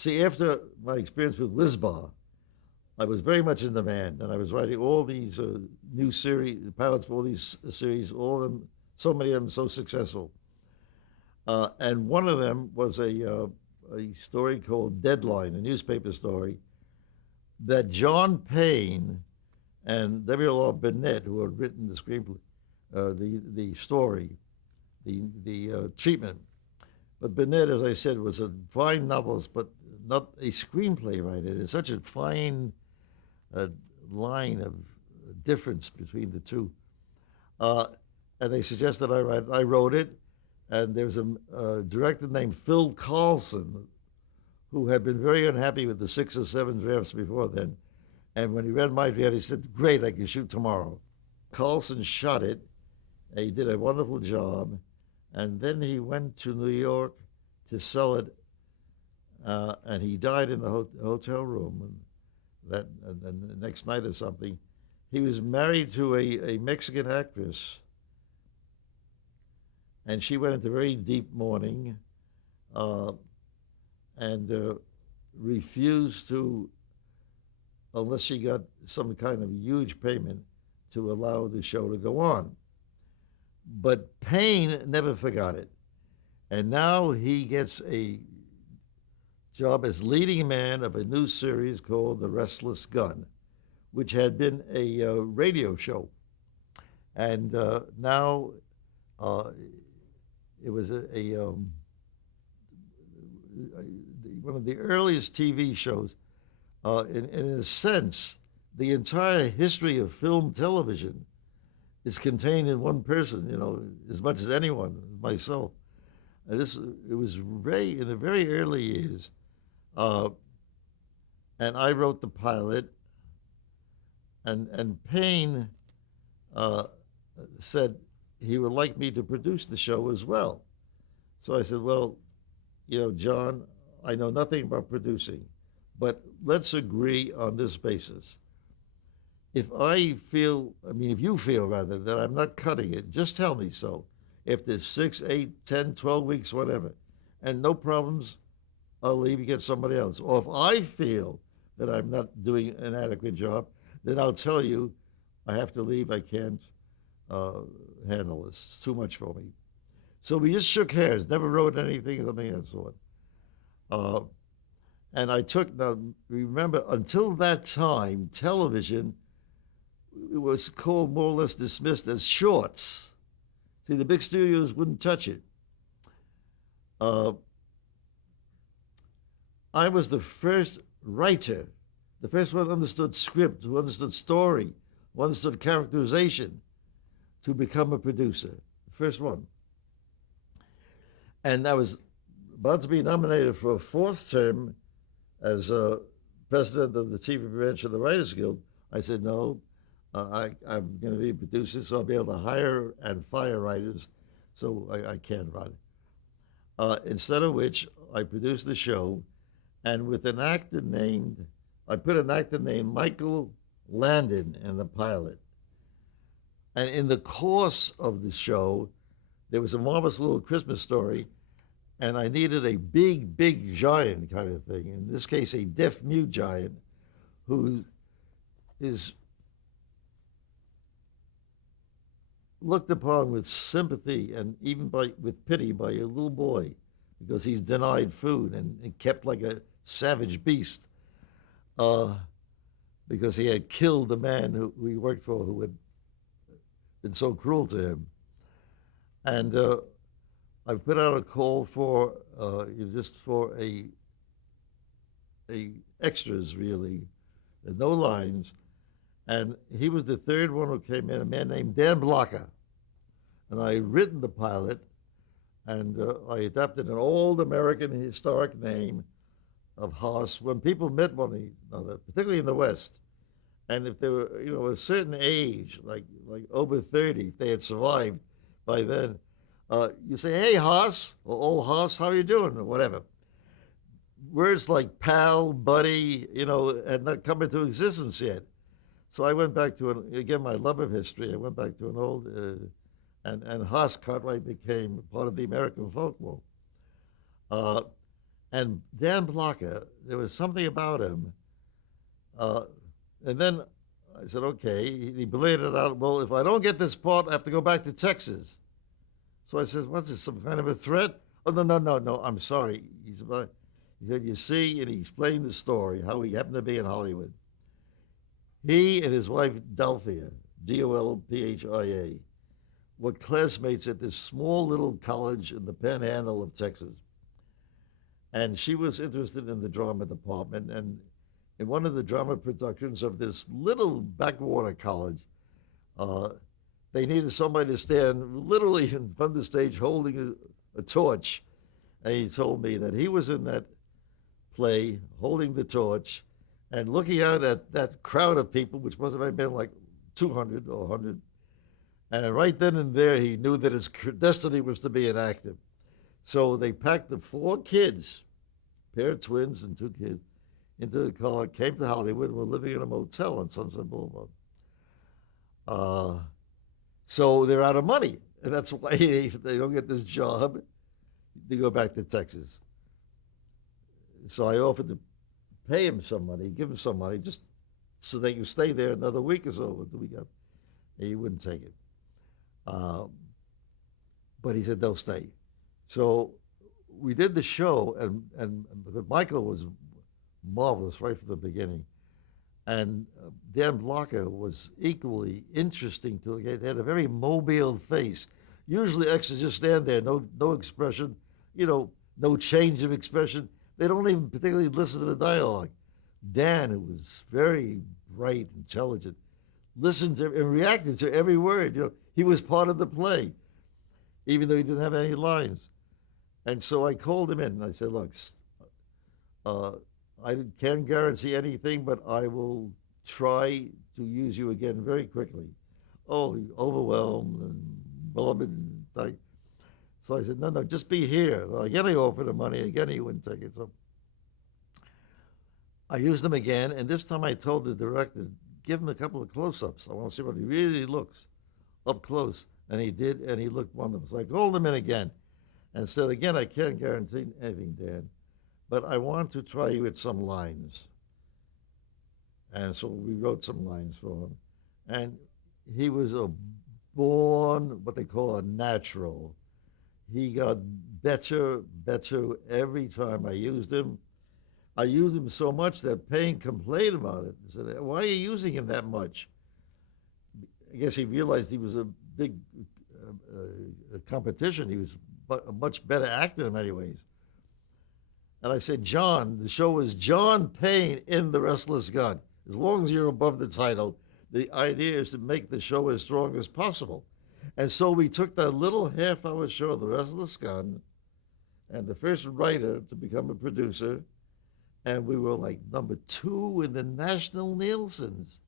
See, after my experience with Lisba, I was very much in demand, and I was writing all these new series pilots for all these series, all of them, so many of them so successful. And one of them was a story called Deadline, a newspaper story that John Payne and W.L.R. Burnett, who had written the screenplay, the story, the treatment. But Burnett, as I said, was a fine novelist, but not a screenplay writer. There's such a fine uh, line of difference between the two. Uh, and they suggested I write. I wrote it, and there's a director named Phil Carlson who had been very unhappy with the 6 or 7 drafts before then. And when he read my draft, he said, "Great, I can shoot tomorrow." Carlson shot it. And he did a wonderful job. And then he went to New York to sell it, and he died in the hotel room. And the next night or something, he was married to a Mexican actress, and she went into very deep mourning, uh, and refused to, unless she got some kind of huge payment, to allow the show to go on. But Payne never forgot it. And now he gets a job as leading man of a new series called The Restless Gun, which had been a radio show. And now uh, it was one of the earliest TV shows. In a sense, the entire history of film television is contained in one person, as much as anyone, myself. It was Ray in the very early years, uh, and I wrote the pilot, and Payne uh, said he would like me to produce the show as well. So I said, well, John, I know nothing about producing, but let's agree on this basis. If you feel rather, that I'm not cutting it, just tell me so. If there's 6, 8, 10, 12 weeks, whatever, and no problems, I'll leave and get somebody else. Or if I feel that I'm not doing an adequate job, then I'll tell you I have to leave. I can't uh, handle this. It's too much for me. So we just shook hands, never wrote anything, something of that sort. Uh, and I took, now remember, until that time, television was called more or less dismissed as shorts. See, the big studios wouldn't touch it. Uh, I was the first writer, the first one who understood script, who understood story, who understood characterization, to become a producer. The first one. And I was about to be nominated for a 4th term as president of the TV branch of the Writers Guild. I said, no, I'm going to be a producer, so I'll be able to hire and fire writers, so I can't write. Instead of which, I produced the show, and with an actor named, I put an actor named Michael Landon in the pilot. And in the course of the show, there was a marvelous little Christmas story, and I needed a big, big giant kind of thing. In this case, a deaf mute giant who is looked upon with sympathy and even with pity by a little boy because he's denied food and kept like a savage beast uh, because he had killed the man who he worked for who had been so cruel to him. And I put out a call for just for a extras really, no lines, and he was the third one who came in, a man named Dan Blocker, and I had written the pilot, and I adapted an old American historic name of Haas. When people met one another, particularly in the West, and if they were a certain age, like over 30, if they had survived by then, you say, "Hey, Haas," or "Old Haas, how are you doing?" or whatever. Words like pal, buddy, had not come into existence yet. So I went back to again my love of history. I went back to an old, and Haas Cartwright became part of the American folklore. Uh, And Dan Blocker, there was something about him. Uh, and then I said, okay. He belated it out. Well, if I don't get this part, I have to go back to Texas. So I said, what's this, some kind of a threat? Oh, no, no, no, no, I'm sorry. He said, you see, and he explained the story, how he happened to be in Hollywood. He and his wife, Delphia, Dolphia, were classmates at this small little college in the panhandle of Texas. And she was interested in the drama department. And in one of the drama productions of this little backwater college, uh, they needed somebody to stand literally in front of the stage holding a torch. And he told me that he was in that play holding the torch and looking out at that crowd of people, which must have been like 200 or 100. And right then and there, he knew that his destiny was to be an actor. So they packed the four kids, pair of twins and two kids, into the car, came to Hollywood, and were living in a motel on Sunset Boulevard. Uh, so they're out of money, and that's why if they don't get this job, they go back to Texas. So I offered to pay him some money, give him some money, just so they can stay there another week or so until we got. And he wouldn't take it, um, but he said they'll stay. So we did the show, and Michael was marvelous right from the beginning. And Dan Blocker was equally interesting to look at. He had a very mobile face. Usually extras just stand there, no expression, no change of expression. They don't even particularly listen to the dialogue. Dan, who was very bright, intelligent, listened to and reacted to every word. He was part of the play, even though he didn't have any lines. And so I called him in and I said, look, uh, I can't guarantee anything, but I will try to use you again very quickly. Oh, he overwhelmed and beloved. Like, so I said, no, no, just be here. Well, again, I offered him money. Again, he wouldn't take it. So I used him again, and this time I told the director, give him a couple of close-ups. I want to see what he really looks up close. And he did, and he looked wonderful. So I called him in again and said, again, I can't guarantee anything, Dan, but I want to try you with some lines. And so we wrote some lines for him. And he was a born, what they call a natural. He got better every time I used him. I used him so much that Payne complained about it. He said, why are you using him that much? I guess he realized he was a big competition. He was a much better actor in many ways. And I said, John, the show is John Payne in The Restless Gun. As long as you're above the title, the idea is to make the show as strong as possible. And so we took that little half-hour show, The Restless Gun, and the first writer to become a producer, and we were like number 2 in the national Nielsen's.